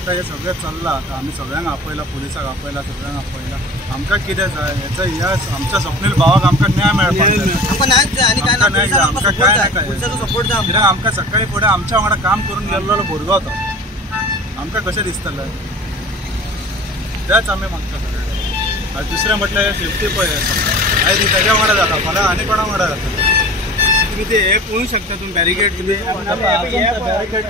आता हे सगळें चल्लां आता आमी सगळ्यांक आपयला पुलिसाक आपयला सगळ्यांक आपयला आमकां कितें जाय हेचो ह्या आमच्या स्वप्नील भावाक आमकां न्याय मेळपाक जाय आमकां काय नाका कित्याक आमकां सकाळी फुडें आमच्या वांगडा काम करून गेल्लो भुरगो तो आमकां कशें दिसतलें तेच आमी मागता सगळें आनी दुसरें म्हटल्यार सेफ्टी पळय आयज तेज्या वांगडा जाता फाल्यां आनी कोणा वांगडा जाता तुम्ही ते हे पळोवंक शकता तुम्ही बॅरिकेड बॅरिकेड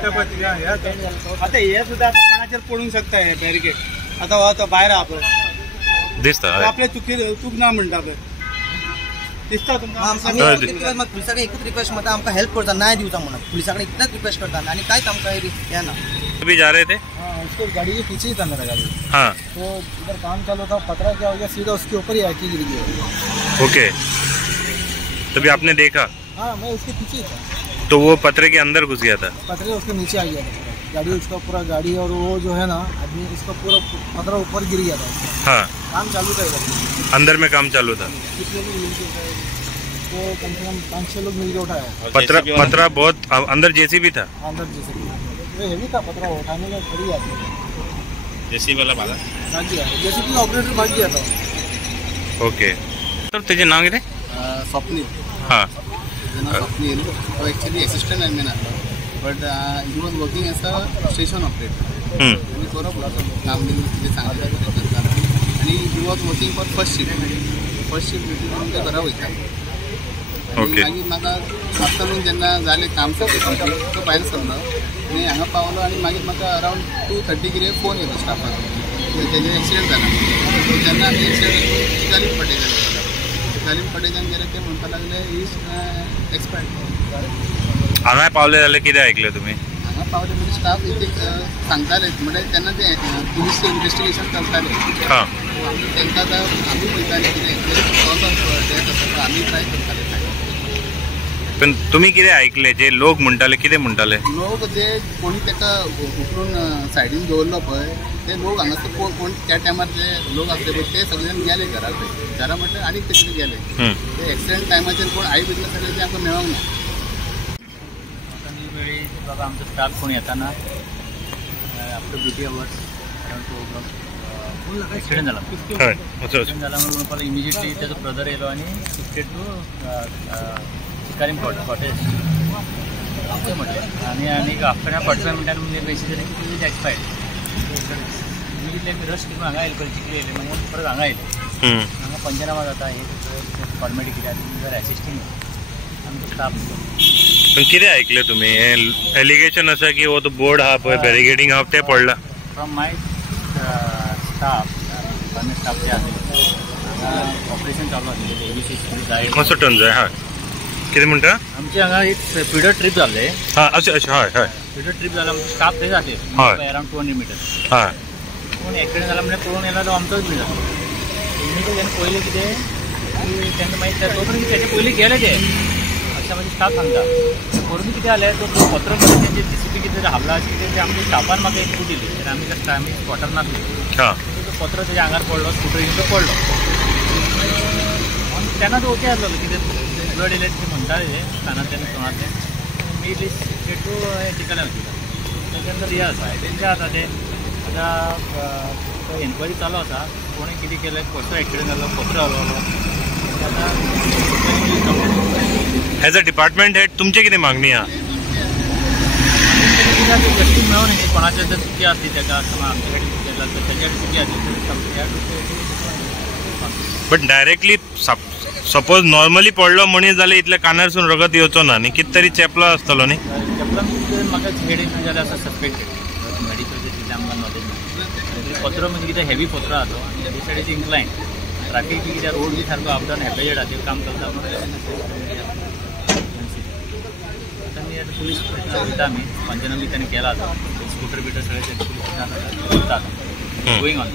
आता हे सुद्धा कोणाचेर पडूंक शकता हे बॅरिकेड आता हो तो भायर आहा पळय दिसता आपले चूक ना म्हणटा पळय दिसता तुमकां पुलिसा कडेन एकूच रिक्वेस्ट करता आमकां हेल्प करता न्याय दिवचा म्हणून पुलिसा कडेन इतलेच रिक्वेस्ट करता आनी कांयच आमकां हे ना अभी जा रहे थे उसको गाड़ी के पीछे ही था मेरा गाड़ी हाँ तो इधर काम चालू था पतरा क्या हो गया सीधा उसके ऊपर ही आके गिर गया ओके तभी आपने देखा हाँ मैं उसके पीछे ही था तो वो पतरे के अंदर घुस गया था पतरे उसके नीचे आ गया था गाड़ी उसका पूरा गाड़ी और वो जो है ना आदमी उसका पूरा पतरा ऊपर गिर गया था हाँ काम चालू था इधर अंदर में काम चालू था कितने लोग मिलके उठाए वो कम से कम 5-6 लोग मिलके उठाया पतरा बहुत अंदर जेसीबी था अंदर जैसे हेवी था पतरा उठाने में खड़ी आती जेसीबी वाला भागा भाग गया जेसीबी का ऑपरेटर भाग गया था ओके तर त्याचे नाव किती स्वप्नील हां स्वप्नील तो एक्चुअली असिस्टंट एडमिन आता but he was working as a station operator आणि बरोबर काम दिले सांगितलं आणि he was working for first shift duty करून ते घरा वयता ओके मागीर म्हाका आफ्टरनून जेन्ना जालें काम सगळें तो भायर सरलो आनी हांगा पावलो आनी मागीर म्हाका अरावंड 2:30 कितें फोन येयलो स्टाफाक तेजेर एक्सिडेंट जाला जेन्ना आमी एक्सिडेंट जालीम पटेजान गेले ते म्हणपा लागले इज एक्सपायर्ड हांगा पावले जाल्यार कितें आयकलें तुमी हांगा पावले म्हणजे स्टाफ एक सांगताले म्हणजे तेन्ना ते पुलीस इन्वेस्टिगेशन करताले हां तांकां आमी पळयताले कितें कॉज ऑफ डेथ आसा आमी ट्राय करताले पण तुम्ही कितें आयकले जे लोक म्हणटाले कितें म्हणटाले लोक जे कोणी ताका उखलून सायडीन दवरलो पळय ते लोक हांगासर कोण त्या टायमार जे लोक आसले पळय ते सगळे जाण गेले घरा म्हटल्यार आनीक ते कितें गेले ते एक्सिडेंट टायमाचेर कोण आय विटनेस सगळे ते आमकां मेळोंक ना ही वेळी बाबा आमचो स्टाफ कोण येताना after duty hours around 2 o'clock accident जाला एक्सिडेंट जाला म्हणून म्हणपाक इमिजिएटली तेजो ब्रदर येयलो आनी शिफ्टेड टू शिकारीम कॉटेज अशें म्हटलें आनी आफ्टर 45 मिनटान म्हणजे मेसेज जाली की इज एक्सपायर्ड इमिजिएटली आमी रश करून हांगा येयले चिकली येयले म्हणून परत हांगा येयले हांगा पंचनामा जाता हे फॉर्मेलिटी कितें आसा जर एसिस्टींग आमचो स्टाफ पण कितें आयकलें तुमी एलिगेशन आसा की वो तो बोर्ड आहा पळय बॅरिकेडिंग आहा तें पडला from my staff department staff जे आसा ऑपरेशन चालू आसलें एबीसी जाय कसो टर्न जाय हय कितें म्हणटा आमचे हांगा एक फिडर ट्रीप जाल्ले हां अशें अशें हय हय फिडर ट्रीप जाला आमचो स्टाफ थंय जाते अरावंड 200 मिटर्स हय पूण एक्सिडेंट जाला म्हणजे पळोवन येयला तो आमचोच बी जालो इमिजिएटली तेन्ना पयलीं कितें की तेन्ना मागीर तो पर्यंत तेचे पयलीं गेले ते अशें म्हणजे स्टाफ सांगता करून कितें जालें तो पत्र मध्ये तेंचे DCP कितें हाबला अशें कितें ते आमच्या स्टाफान म्हाका एक दिली तेन्ना आमी स्पॉटार नासले हां तो पत्र तेच्या आंगार पडलो स्कूटर घेवन तो पडलो तेन्ना तो ओके आसलो कितें ब्लड येयलें ते म्हणटाले ते कानांतल्यान तोंडांतल्यान इमिजिएटली टू टिकला त्याच्यानंतर हे आसा तेंचे आतां ते आतां एन्क्वायरी चालू आसा कोणी कितें केलें कसो एक्सिडेंट जालो पत्र हलवलो एज अ डिपार्टमेंट हेड तुमची कितें मागणी आहा जस्टीस मेळों न्ही कोणाचे जर चुकी आसली तेका आमचे कडेन केला तर तेच्या चुकी आसली बट डायरेक्टली सपोज नॉर्मली पडलो मनीस जाल्यार इतल्या कानारसून रगत येवचो ना न्ही कितें तरी चेपलो आसतलो न्ही चेपला म्हाका हेड जाल्यार आसा सस्पेक्टेड मेडिकल जे आमकां नॉलेज ना पत्र म्हणजे कितें हेवी पत्र आहा तो आनी दी सायड इज इन्क्लायन ट्राफीक बी कित्याक रोड बी सारको अपडावन हेपेजेडाचेर काम करता आतां पुलीस वयता आमी पंचनामे ताणें केला आतां स्कूटर बिटर सगळे पुलीस करता गोईंग ऑन